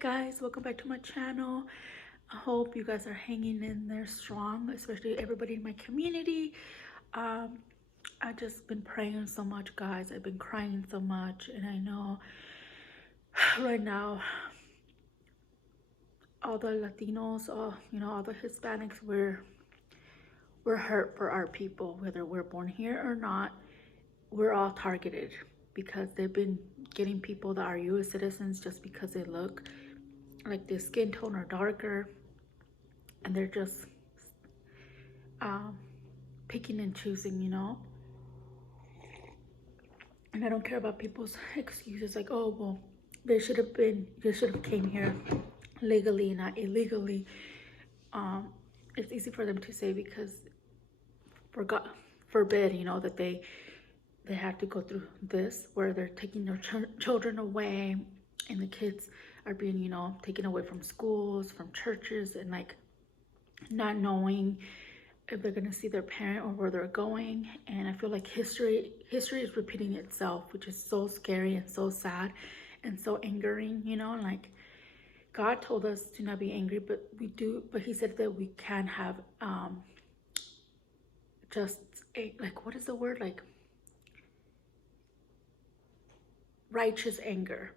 Guys, welcome back to my channel. I hope you guys are hanging in there strong, especially everybody in my community. um I just been praying so much, guys. I've been crying so much, and I know right now all the Latinos, all the Hispanics, we're hurt for our people, whether we're born here or not. We're all targeted because they've been getting people that are US citizens just because they look like their skin tone or darker, and they're just um, picking and choosing. And I don't care about people's excuses like, oh, well, they should have came here legally, not illegally. Um, it's easy for them to say because for God forbid, that they have to go through this where they're taking their children away, and the kids are being, taken away from schools, from churches, and like not knowing if they're gonna see their parent or where they're going. And I feel like history is repeating itself, which is so scary and so sad and so angering. Like God told us to not be angry, but we do. But He said that we can have just like, what is the word, like righteous anger.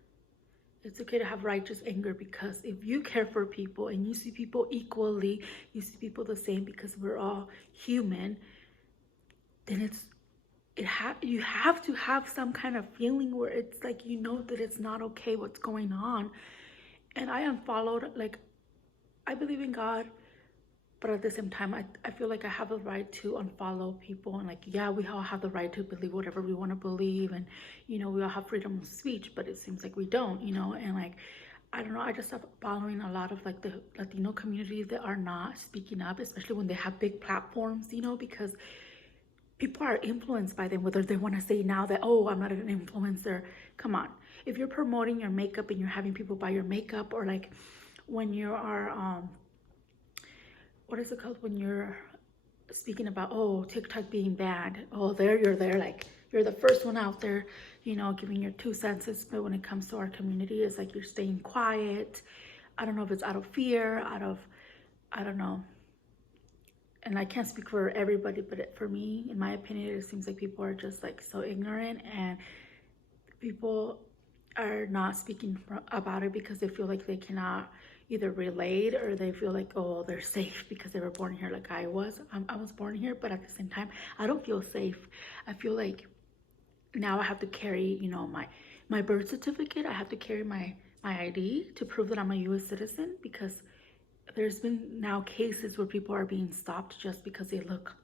It's okay to have righteous anger, because if you care for people and you see people equally, you see people the same, because we're all human, then you have to have some kind of feeling where it's like, that it's not okay what's going on. And I unfollowed, like, I believe in God, but at the same time, I feel like I have the right to unfollow people. And like, yeah, we all have the right to believe whatever we want to believe, and we all have freedom of speech, but it seems like we don't. And like, I don't know, I just start following a lot of like the Latino community that are not speaking up, especially when they have big platforms, because people are influenced by them, whether they want to say now that, oh, I'm not an influencer. Come on. If you're promoting your makeup and you're having people buy your makeup, or like when you are what is it called, when you're speaking about, oh, TikTok being banned, oh, you're there, like you're the first one out there, giving your 2 cents. But when it comes to our community, it's like you're staying quiet. I don't know if it's out of fear, I don't know. And I can't speak for everybody, but for me, in my opinion, it seems like people are just like so ignorant, and people are not speaking about it because they feel like they cannot either relate, or they feel like, oh, they're safe because they were born here, like I was. I was born here, but at the same time, I don't feel safe. I feel like now I have to carry, my birth certificate. I have to carry my ID to prove that I'm a US citizen, because there's been now cases where people are being stopped just because they look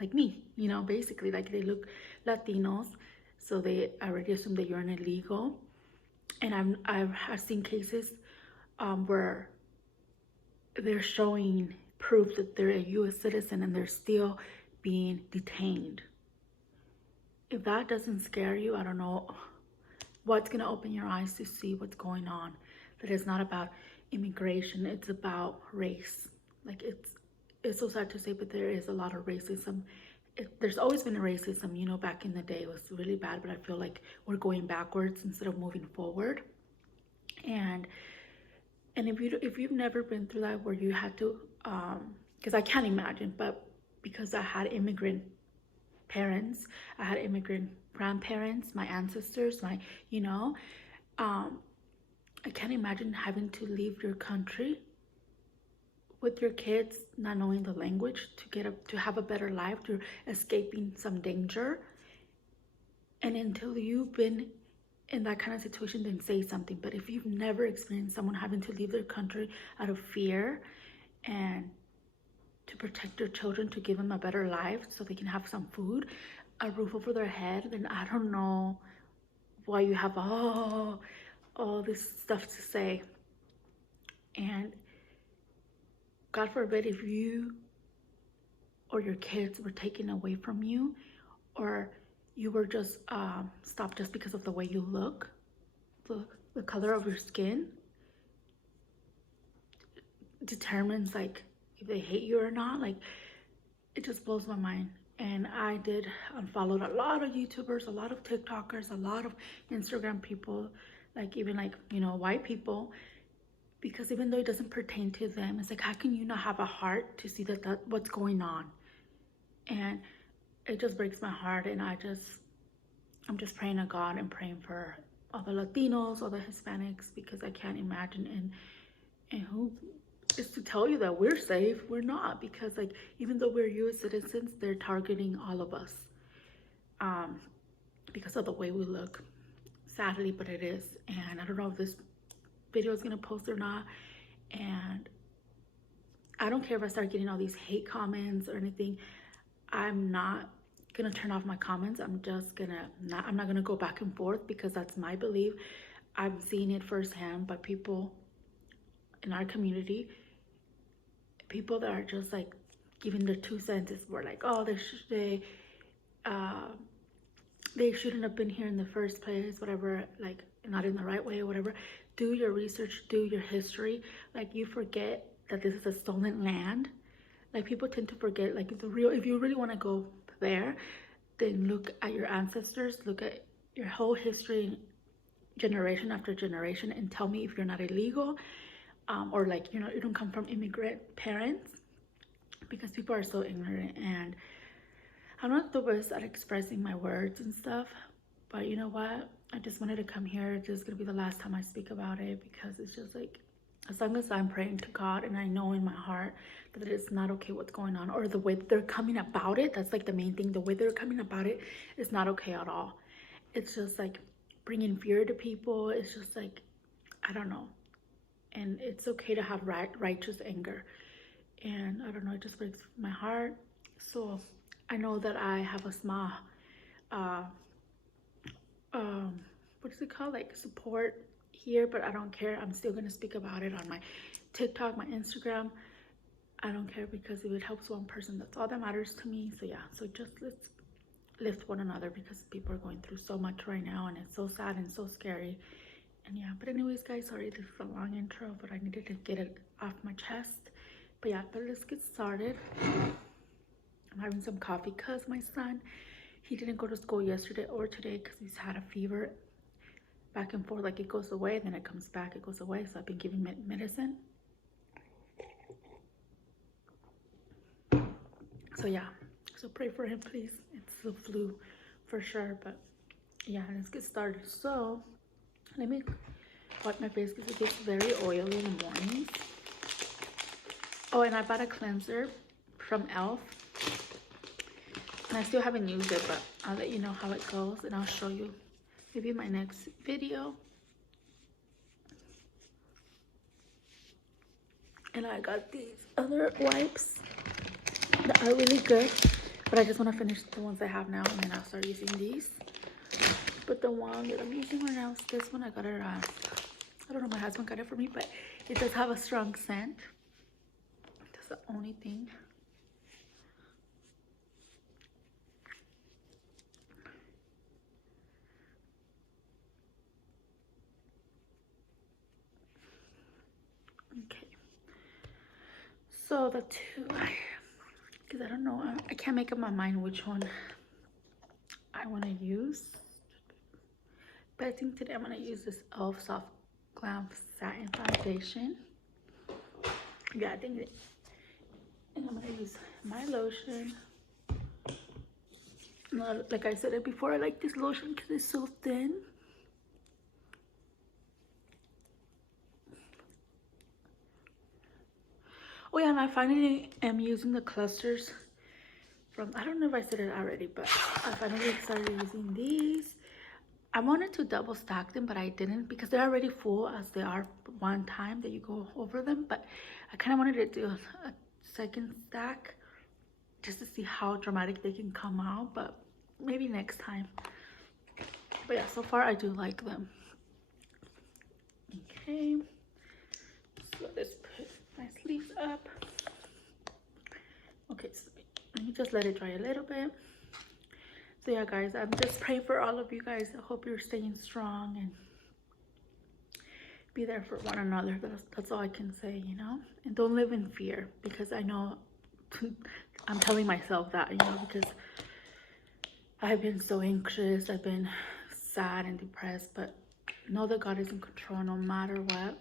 like me, basically, like they look Latinos, so they already assume that you're an illegal. And I've seen cases where they're showing proof that they're a US citizen and they're still being detained. If that doesn't scare you, I don't know what's going to open your eyes to see what's going on. That it's not about immigration, it's about race. Like, it's so sad to say, but there is a lot of racism. There's always been a racism, back in the day it was really bad, but I feel like we're going backwards instead of moving forward. And if you've never been through that, where you had to because I can't imagine, but because I had immigrant parents, I had immigrant grandparents, my ancestors, I can't imagine having to leave your country with your kids, not knowing the language, to have a better life, to escaping some danger. And until you've been in that kind of situation, then say something. But if you've never experienced someone having to leave their country out of fear, and to protect their children, to give them a better life so they can have some food, a roof over their head, then I don't know why you have all this stuff to say. And God forbid if you or your kids were taken away from you, or you were just stopped just because of the way you look, the color of your skin determines like if they hate you or not. Like, it just blows my mind. And I did unfollowed a lot of YouTubers, a lot of TikTokers, a lot of Instagram people, like even like white people, because even though it doesn't pertain to them, it's like, how can you not have a heart to see that what's going on? And it just breaks my heart. And I'm just praying to God and praying for all the Latinos, all the Hispanics, because I can't imagine. And who is to tell you that we're safe? We're not, because like, even though we're US citizens, they're targeting all of us because of the way we look, sadly, but it is. And I don't know if this video is gonna post or not, and I don't care if I start getting all these hate comments or anything. I'm not gonna turn off my comments. I'm not gonna go back and forth, because that's my belief. I'm seeing it firsthand by people in our community, people that are just like giving their 2 cents. We're like, oh, they shouldn't have been here in the first place, whatever, like not in the right way or whatever. Do your research, do your history. Like, you forget that this is a stolen land. Like, people tend to forget, like, if you really want to go there, then look at your ancestors, look at your whole history, generation after generation, and tell me if you're not illegal, or like, you know, you don't come from immigrant parents, because people are so ignorant. And I'm not the best at expressing my words and stuff, but you know what? I just wanted to come here. This is gonna be the last time I speak about it, because it's just like, as long as I'm praying to God and I know in my heart that it's not okay what's going on, or the way that they're coming about it, that's like the main thing. The way they're coming about it is not okay at all. It's just like bringing fear to people. It's just like, I don't know. And it's okay to have righteous anger. And I don't know, it just breaks my heart. So I know that I have a small, what is it called? Like, support here, but I don't care. I'm still gonna speak about it on my TikTok, my Instagram. I don't care, because if it helps one person, that's all that matters to me. So yeah, so just let's lift one another, because people are going through so much right now, and it's so sad and so scary. And yeah, but anyways, guys, sorry this is a long intro, but I needed to get it off my chest. But yeah, but let's get started. I'm having some coffee because my son, he didn't go to school yesterday or today, because he's had a fever back and forth. Like, it goes away, then it comes back, it goes away. So I've been giving medicine. So yeah, so pray for him, please. It's the flu for sure. But yeah, let's get started. So let me wipe my face, because it gets very oily in the morning. Oh, and I bought a cleanser from e.l.f. and I still haven't used it, but I'll let you know how it goes, and I'll show you maybe in my next video. And I got these other wipes that are really good, but I just want to finish the ones I have now, and then I'll start using these. But the one that I'm using right now is this one. I got it, I don't know, my husband got it for me, but it does have a strong scent. That's the only thing. Okay, so the two, because I don't know, I can't make up my mind which one I want to use, but I think today I'm going to use this e.l.f. Soft Glam Satin Foundation. Yeah, I think it. And I'm going to use my lotion. Like I said it before, I like this lotion because it's so thin. Oh yeah, and I finally am using the clusters from, I don't know if I said it already, but I finally started using these. I wanted to double stack them, but I didn't, because they're already full as they are one time that you go over them. But I kind of wanted to do a second stack just to see how dramatic they can come out, but maybe next time. But yeah, so far I do like them. Okay, so let's put my sleeves up. Okay, so let me just let it dry a little bit. So yeah, guys, I'm just praying for all of you guys. I hope you're staying strong and be there for one another. That's all I can say, you know. And don't live in fear, because I know I'm telling myself that, you know, because I've been so anxious, I've been sad and depressed, but know that God is in control no matter what.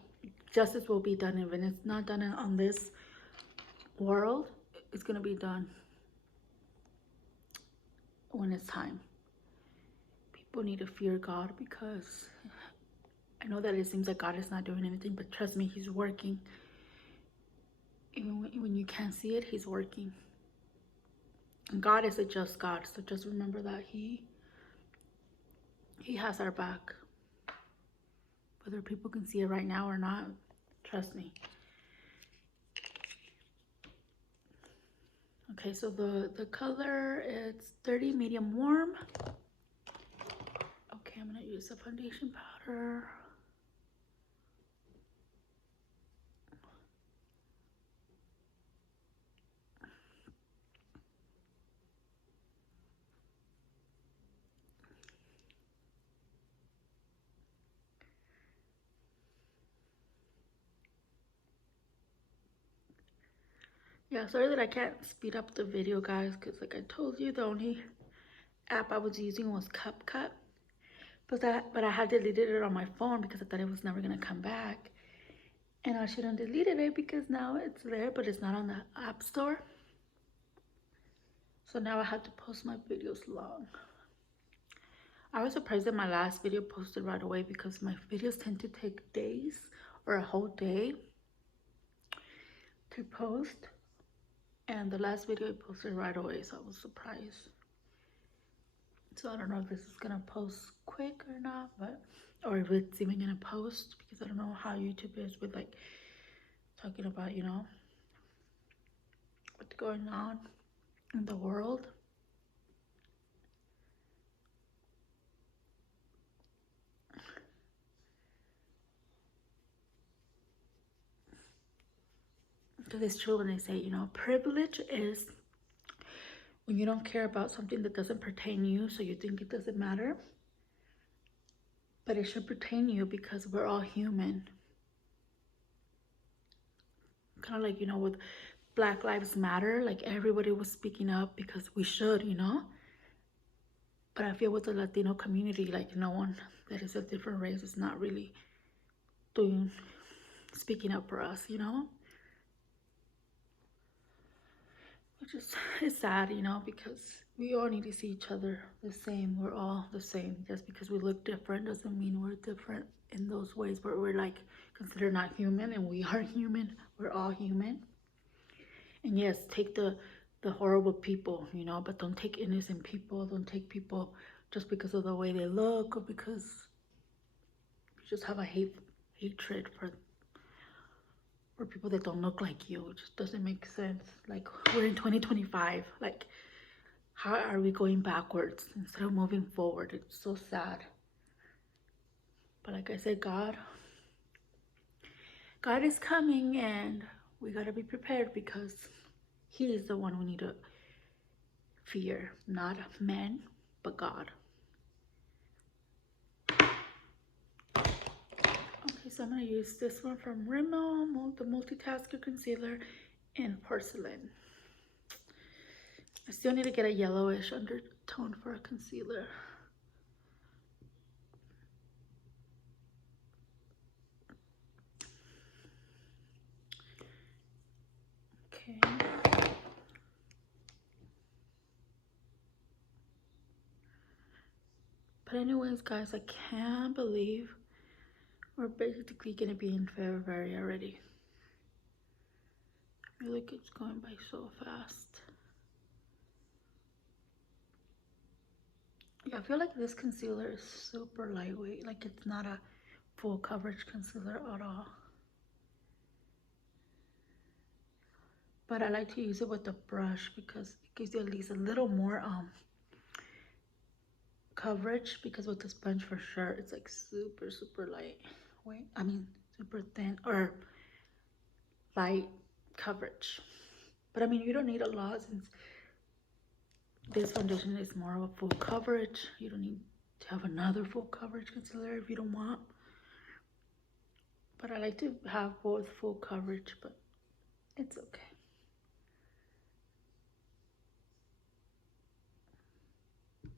justice will be done. Even if it's not done on this world, it's going to be done when it's time. People need to fear God, because I know that it seems like God is not doing anything, but trust me, he's working. Even when you can't see it, he's working. And God is a just God, so just remember that he has our back. Whether people can see it right now or not, trust me. Okay, so the color, it's 30 medium warm. Okay, I'm gonna use the foundation powder. Yeah, sorry that I can't speed up the video, guys, because like I told you, the only app I was using was CapCut. But I had deleted it on my phone because I thought it was never gonna come back. And I shouldn't deleted it because now it's there, but it's not on the App Store. So now I have to post my videos long. I was surprised that my last video posted right away, because my videos tend to take days or a whole day to post. And the last video I posted right away, so I was surprised. So I don't know if this is gonna post quick or not, but or if it's even gonna post, because I don't know how YouTube is with like talking about, you know, what's going on in the world. Because it's true when they say, you know, privilege is when you don't care about something that doesn't pertain you, so you think it doesn't matter. But it should pertain you, because we're all human. Kind of like, you know, with Black Lives Matter, like everybody was speaking up because we should, you know. But I feel with the Latino community, like no one that is a different race is not really speaking up for us, you know. Which is, it's sad, you know, because we all need to see each other the same. We're all the same. Just because we look different doesn't mean we're different in those ways where we're like considered not human, and we are human. We're all human. And yes, take the horrible people, you know, but don't take innocent people. Don't take people just because of the way they look, or because you just have a hatred for people that don't look like you. It just doesn't make sense. Like, we're in 2025. Like, how are we going backwards instead of moving forward? It's so sad. But like I said, God is coming, and we gotta be prepared, because he is the one we need to fear, not men, but God. Okay, so I'm gonna use this one from Grwm, the Multitasker Concealer in Porcelain. I still need to get a yellowish undertone for a concealer. Okay. But anyways, guys, I can't believe we're basically gonna be in February already. I feel like it's going by so fast. Yeah, I feel like this concealer is super lightweight. Like, it's not a full coverage concealer at all. But I like to use it with a brush, because it gives you at least a little more coverage, because with the sponge for sure it's like super lightweight. I mean super thin or light coverage. But I mean, you don't need a lot, since this foundation is more of a full coverage. You don't need to have another full coverage concealer if you don't want. But I like to have both full coverage, but it's okay. My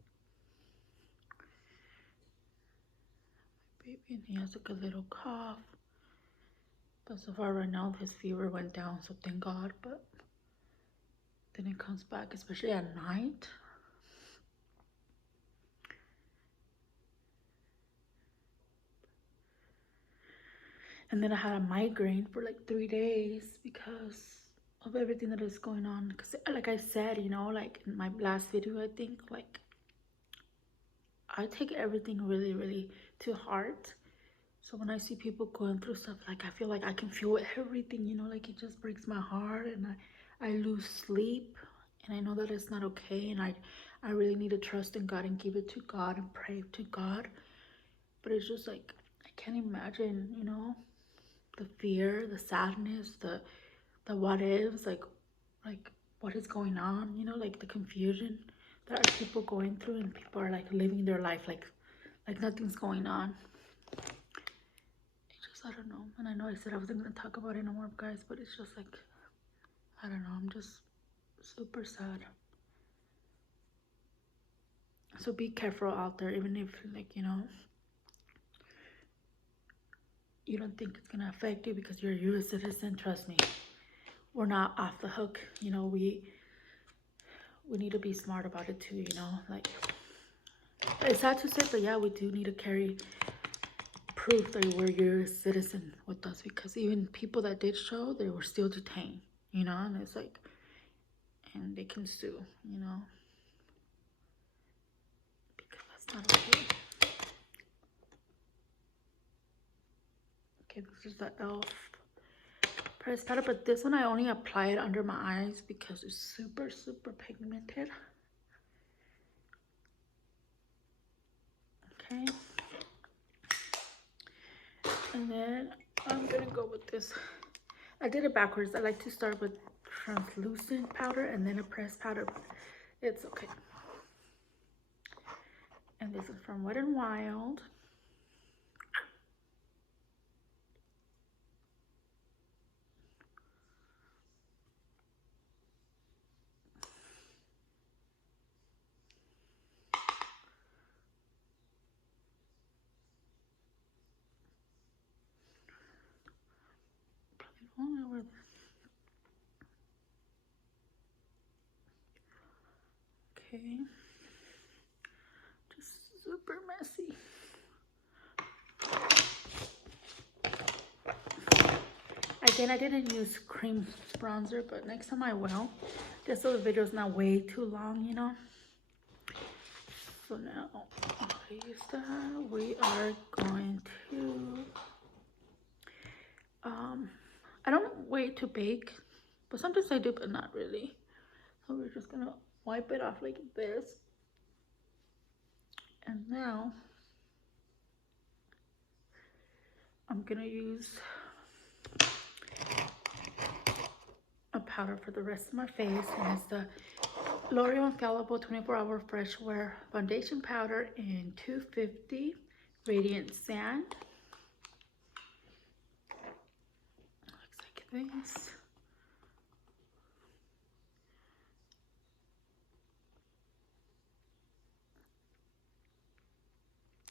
baby, and he has like a little cough. But so far right now, his fever went down, so thank God. But then it comes back, especially at night. And then I had a migraine for like 3 days because of everything that is going on. Because, like I said, you know, like in my last video, I think, like, I take everything really, really to heart. So when I see people going through stuff, like, I feel like I can feel everything, you know, like it just breaks my heart, and I lose sleep, and I know that it's not okay, and I really need to trust in God and give it to God and pray to God. But it's just like, I can't imagine, you know, the fear, the sadness, the what ifs, like what is going on, you know, like the confusion that are people going through, and people are like living their life like nothing's going on. It's just, I don't know. And I know I said I wasn't gonna talk about it no more, guys, but it's just like, I don't know, I'm just super sad. So be careful out there, even if, like, you know, you don't think it's gonna affect you because you're a US citizen. Trust me, we're not off the hook. You know, we need to be smart about it too, you know. Like, it's sad to say, but yeah, we do need to carry proof that we're a US citizen with us, because even people that did show, they were still detained, you know. And it's like, and they can sue, you know, because that's not okay. Okay, this is the e.l.f. pressed powder, but this one I only apply it under my eyes because it's super, super pigmented. Okay. And then I'm gonna go with this. I did it backwards. I like to start with translucent powder and then a pressed powder, but it's okay. And this is from Wet n Wild. Okay. Just super messy. Again, I didn't use cream bronzer, but next time I will. Just so the video's not way too long, you know. So now, okay, use that. We are going to, I don't wait to bake, but sometimes I do, but not really. So we're just gonna wipe it off like this. And now, I'm gonna use a powder for the rest of my face, and it's the L'Oreal Infallible 24-Hour Fresh Wear Foundation Powder in 250 Radiant Sand. Looks like this.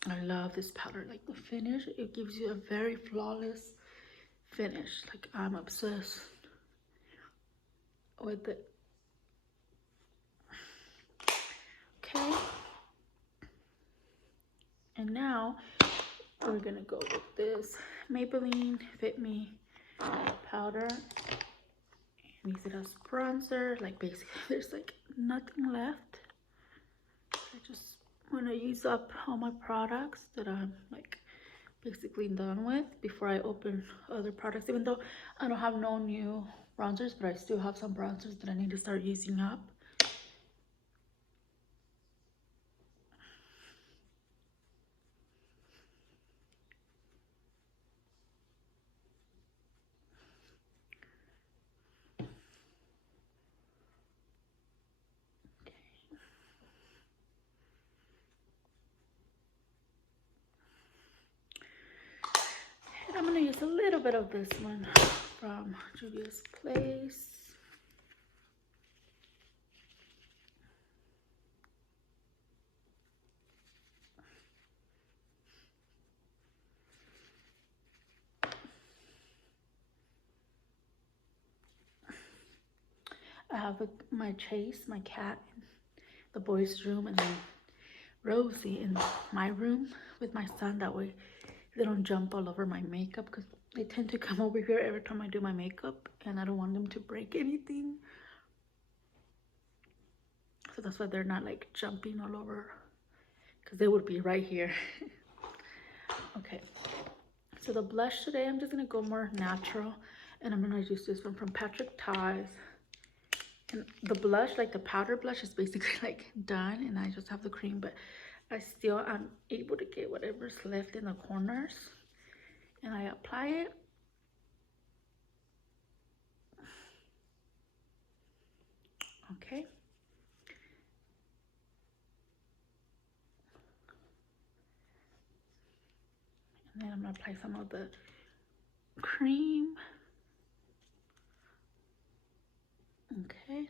I love this powder, like the finish. It gives you a very flawless finish. Like, I'm obsessed with it. Okay. And now we're gonna go with this Maybelline Fit Me powder and use it as bronzer. Like, basically there's like nothing left. I just want to use up all my products that I'm like basically done with before I open other products, even though I don't have no new bronzers, but I still have some bronzers that I need to start using up. And I'm gonna use a little bit of this one from Juvia's Place. I have my Chase, my cat, in the boys' room, and then Rosie in my room with my son. That way they don't jump all over my makeup, because they tend to come over here every time I do my makeup, and I don't want them to break anything. So that's why they're not like jumping all over, because they would be right here. Okay, so the blush today, I'm just gonna go more natural, and I'm gonna use this one from Patrick Ta's. And the blush, like the powder blush, is basically like done, and I just have the cream, but I'm able to get whatever's left in the corners, and I apply it. Okay. And then I'm gonna apply some of the cream. Okay.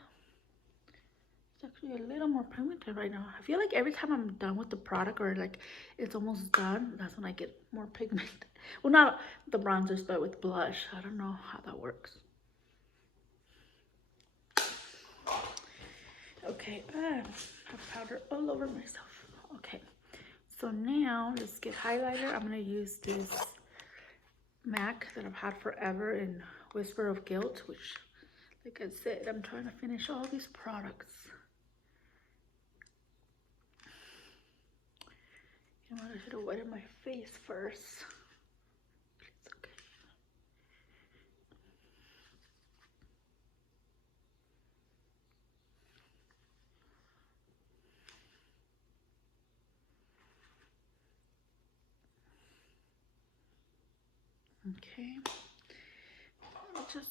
It's actually a little more pigmented right now. I feel like every time I'm done with the product, or like it's almost done, that's when I get more pigment. Well, not the bronzers, but with blush. I don't know how that works. Okay, I have powder all over myself. Okay, so now let's get highlighter. I'm gonna use this MAC that I've had forever in Whisper of Guilt, which, like I said, I'm trying to finish all these products. You know, I should have wetted my face first. It's okay. Okay. I'll just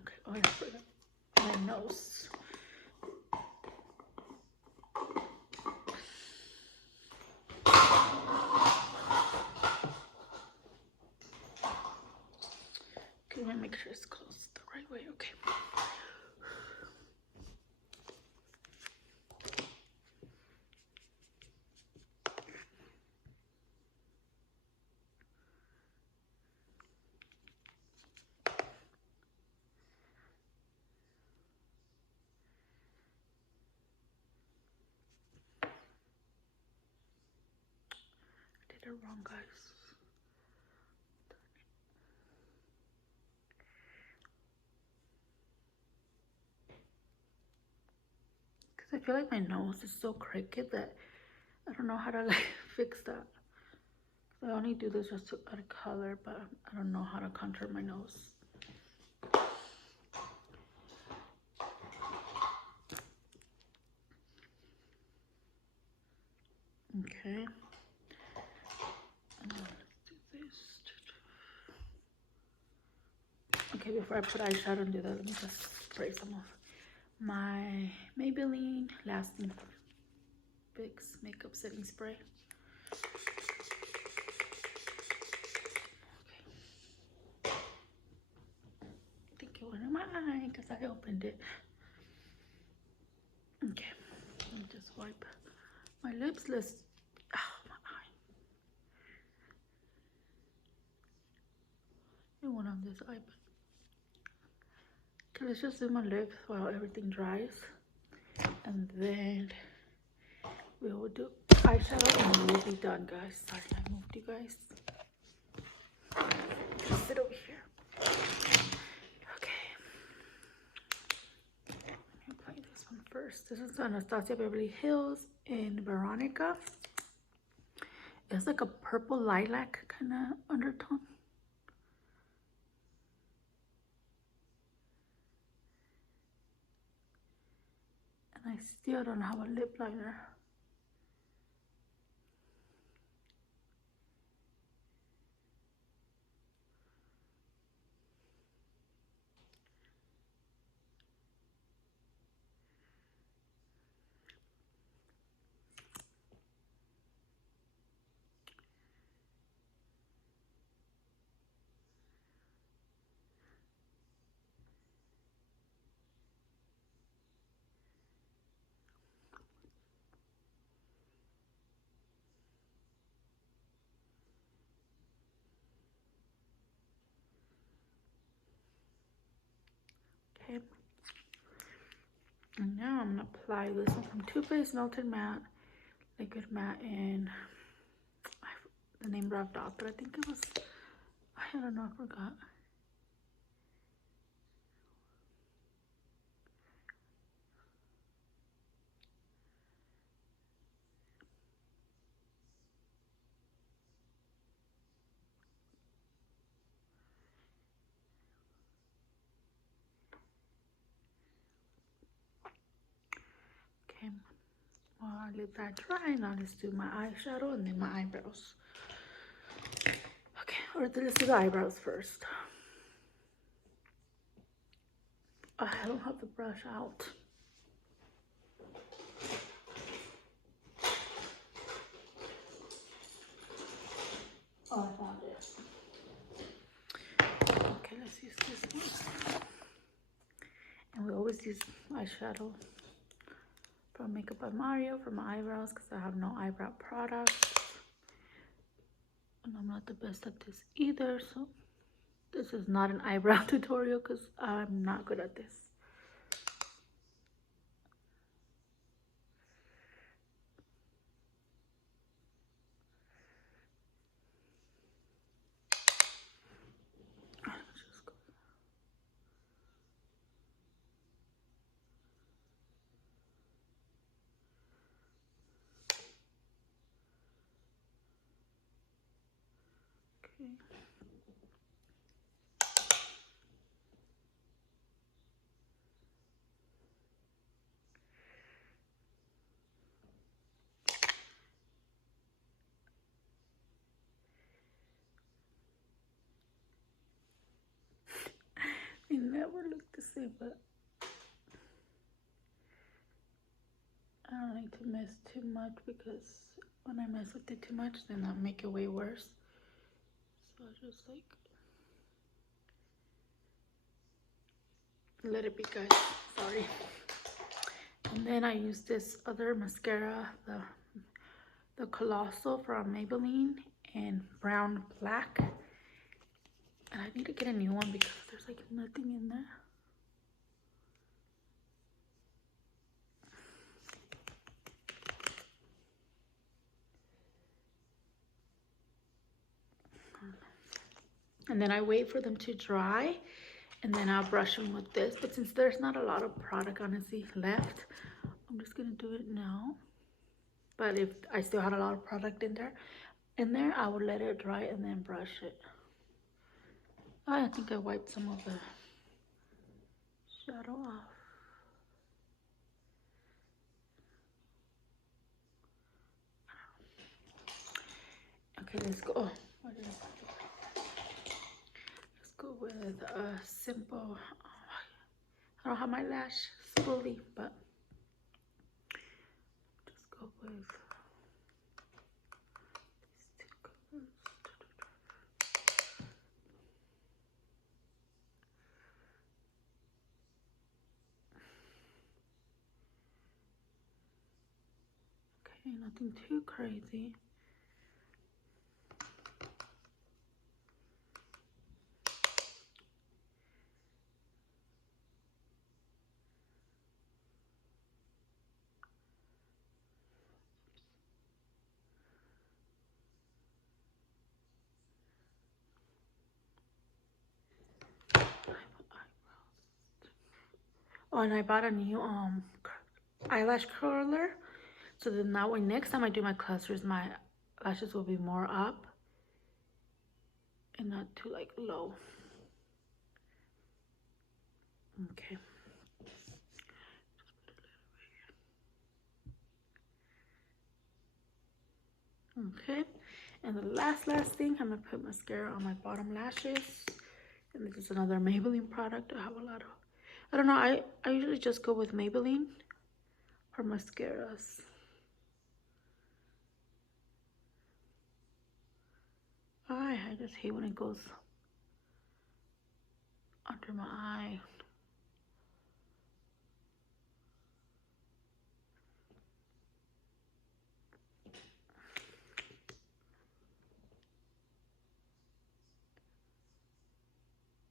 okay. Oh, I forgot my nose. Okay, let me make sure it's closed the right way. Okay. I did it wrong, guys. Because I feel like my nose is so crooked that I don't know how to like fix that. I only do this just to add color, but I don't know how to contour my nose. Okay. Let's do this. Okay, before I put eyeshadow and do that, let me just spray some of my Maybelline Lasting Fix Makeup Setting Spray. Okay. I think it went in my eye because I opened it. Okay, let me just wipe my lips. Let's, oh, my eye. It went on this eye, but okay, let's just do my lips while everything dries, and then we will do eyeshadow and we'll be done, guys. Sorry, I moved you guys. Just sit over here. Okay. Let me apply this one first. This is Anastasia Beverly Hills in Veronica. It's like a purple lilac kind of undertone. And I still don't have a lip liner. And now I'm gonna apply this one from Too Faced Melted Matte, Liquid Matte, and the name rubbed off, but I think it was, I don't know, I forgot. Okay, well, I leave that dry. Now let's do my eyeshadow and then my eyebrows. Okay, or let's do the eyebrows first. I don't have the brush out. Oh, I found it. Okay, let's use this one. And we always use eyeshadow from Makeup by Mario for my eyebrows because I have no eyebrow products. And I'm not the best at this either, so this is not an eyebrow tutorial because I'm not good at this. Okay. They never look the same, but I don't like to mess too much because when I mess with it too much, then I'll make it way worse. So I just like let it be, guys. Sorry. And then I use this other mascara, the Colossal from Maybelline in Brown Black. And I need to get a new one because there's like nothing in there. And then I wait for them to dry and then I'll brush them with this. But since there's not a lot of product honestly left, I'm just gonna do it now. But if I still had a lot of product in there, I would let it dry and then brush it. I think I wiped some of the shadow off. Okay, let's go. Oh, what did I do? Let's go with a simple. I don't have my lash spoolie, but just go with these two colors. Okay, nothing too crazy. Oh, and I bought a new eyelash curler. So then that way, next time I do my clusters, my lashes will be more up and not too like low. Okay. Okay. And the last thing, I'm gonna put mascara on my bottom lashes. And this is another Maybelline product. I have a lot of, I don't know, I usually just go with Maybelline for mascaras. I just hate when it goes under my eye.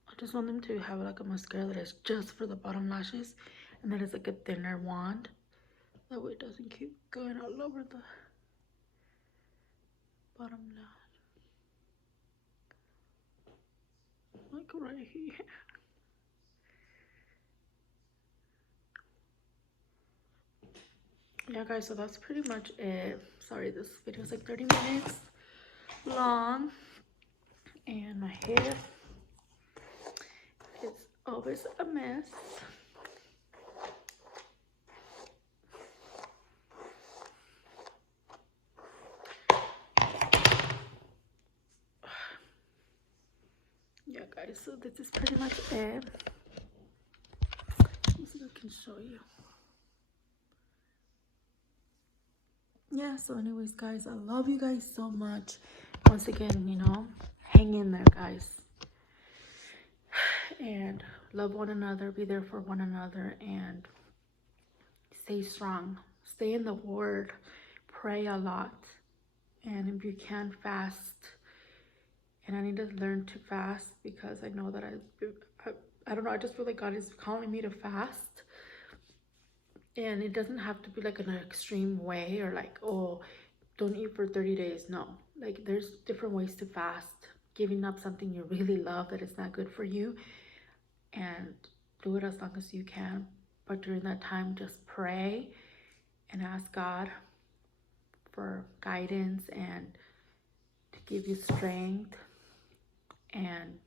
I just want them to have like a mascara that is just for the bottom lashes And then it's like a thinner wand. That way it doesn't keep going all over the bottom line. Like right here. Yeah guys, so that's pretty much it. Sorry, this video is like 30 minutes long. And my hair is always a mess. Yeah guys, so this is pretty much it. Let me see if I can show you. Yeah, so anyways guys, I love you guys so much. Once again, you know, hang in there guys, and love one another, be there for one another, and stay strong, stay in the word, pray a lot, and if you can, fast. And I need to learn to fast, because I know that I don't know, I just feel like God is calling me to fast. And it doesn't have to be like in an extreme way, or like, oh, don't eat for 30 days. No, like there's different ways to fast. Giving up something you really love that is not good for you, and do it as long as you can. But during that time, just pray and ask God for guidance and to give you strength, and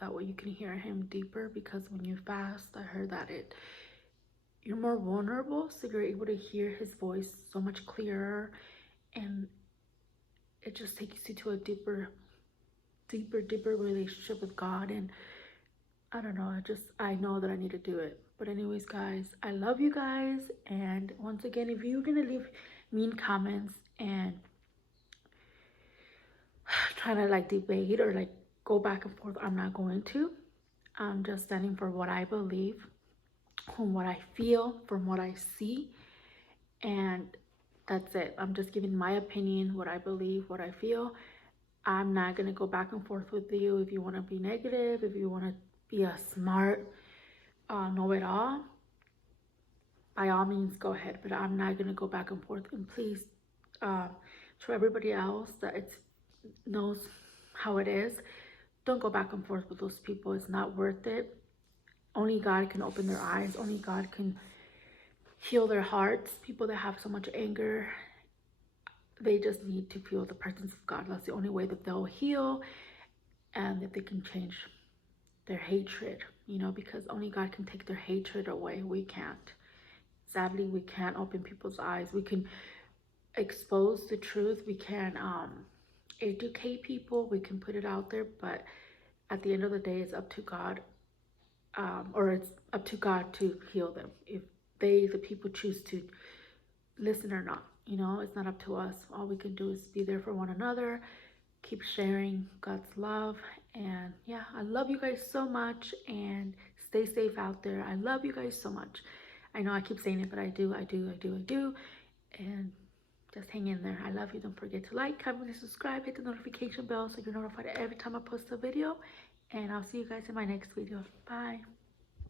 that way you can hear him deeper. Because when you fast, I heard that you're more vulnerable, so you're able to hear his voice so much clearer, and it just takes you to a deeper relationship with God. And I don't know, I know that I need to do it. But anyways guys, I love you guys. And once again, if you're gonna leave mean comments and try to like debate or like go back and forth, I'm not going to. I'm just standing for what I believe, from what I feel, from what I see, and that's it. I'm just giving my opinion, what I believe, what I feel. I'm not gonna go back and forth with you. If you want to be negative, if you want to be a smart know-it-all, by all means go ahead. But I'm not gonna go back and forth. And please, to everybody else that knows how it is, don't go back and forth with those people. It's not worth it. Only God can open their eyes. Only God can heal their hearts. People that have so much anger, they just need to feel the presence of God. That's the only way that they'll heal, and that they can change their hatred, you know, because only God can take their hatred away. We can't. Sadly, we can't open people's eyes. We can expose the truth. We can educate people. We can put it out there. But at the end of the day, it's up to God, or it's up to God to heal them. If the people choose to listen or not, you know, it's not up to us. All we can do is be there for one another, keep sharing God's love. And yeah, I love you guys so much, and stay safe out there. I love you guys so much. I know I keep saying it, but I do. And just hang in there. I love you. Don't forget to like, comment, and subscribe. Hit the notification bell so you're notified every time I post a video. And I'll see you guys in my next video. Bye.